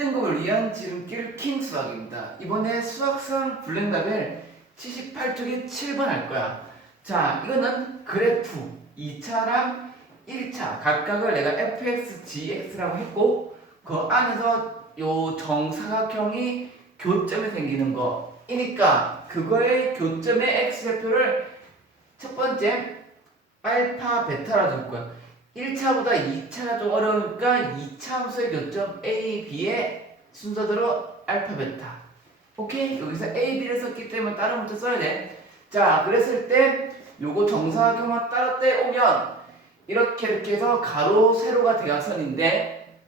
1등급을 위한 지름길 킹 수학입니다. 이번에 수학상 블랙라벨 78쪽에 7번 할 거야. 자, 이거는 그래프 2차랑 1차 각각을 내가 fx, gx라고 했고 그 안에서 요 정사각형이 교점에 생기는 거 이니까 그거의 교점의 x좌표를 첫 번째 알파, 베타라 줄 거야. 1차보다 2차가 좀 어려우니까 2차 함수의 교점 A, B의 순서대로 알파, 베타. 오케이? 여기서 A, B를 썼기 때문에 다른 문자 써야 돼. 자, 그랬을 때 요거 정사각형만 따라 떼오면 이렇게 이렇게 해서 가로, 세로가 대각선인데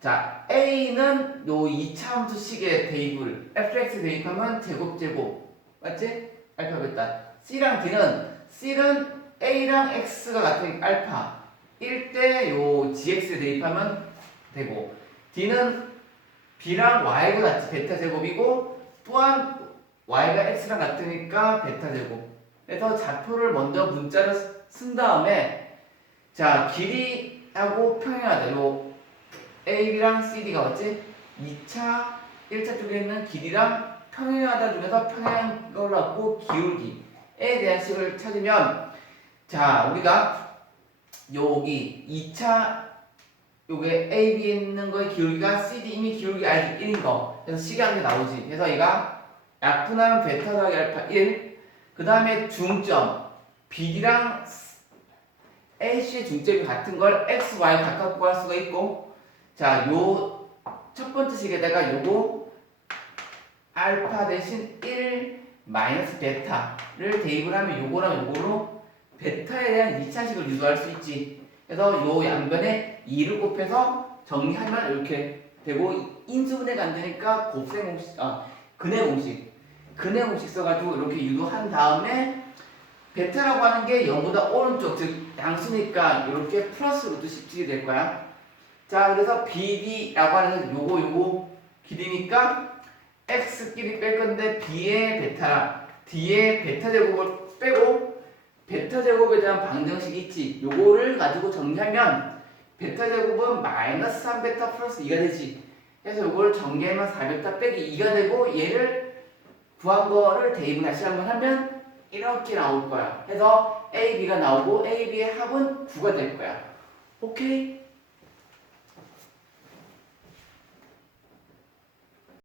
자, A는 요 2차 함수식의 대입을 fx 대입하면 제곱, 제곱. 맞지? 알파, 베타. C랑 D는 C는 A랑 X가 같은 알파. 1대 요 GX 대입하면 되고 D는 B랑 Y가 같이 베타 제곱이고 또한 Y가 X랑 같으니까 베타 제곱. 그래서 좌표를 먼저 문자를 쓴 다음에 자 길이하고 평행하다 요 AB랑 CD가 맞지? 2차 1차 쪽에 있는 길이랑 평행하다 중에서 평행한 걸 갖고 기울기에 대한 식을 찾으면 자, 우리가 여기 2차 요게 AB에 있는 거의 기울기가 CD 이미 기울기 알지 1인 거. 그래서 시간 게 나오지. 그래서 얘가 약분하면 베타 더하기 알파 1. 그 다음에 중점 BD랑 AC의 중점이 같은 걸 X, Y 각각 구할 수가 있고 자, 요 첫 번째 식에다가 요거 알파 대신 1 마이너스 베타를 대입을 하면 요거랑 요거로 베타에 대한 2차식을 유도할 수 있지. 그래서 요 양변에 2를 곱해서 정리하면 이렇게 되고 인수분해가 안 되니까 곱셈 공식, 아 근해 공식, 근해 공식 써가지고 이렇게 유도한 다음에 베타라고 하는 게 0보다 오른쪽 즉 양수니까 이렇게 플러스로 뜻이 될 거야. 자 그래서 BD라고 하는 요거 요거 길이니까 x끼리 뺄 건데 b의 베타랑 d의 베타 제곱을 빼고 베타 제곱에 대한 방정식이 있지. 요거를 가지고 정리하면 베타 제곱은 마이너스 3베타 플러스 2가 되지. 그래서 요걸 정리하면 4베타 빼기 2가 되고 얘를 구한 거를 대입을 다시 한번 하면 이렇게 나올 거야. 그래서 A, B가 나오고 A, B의 합은 9가 될 거야. 오케이?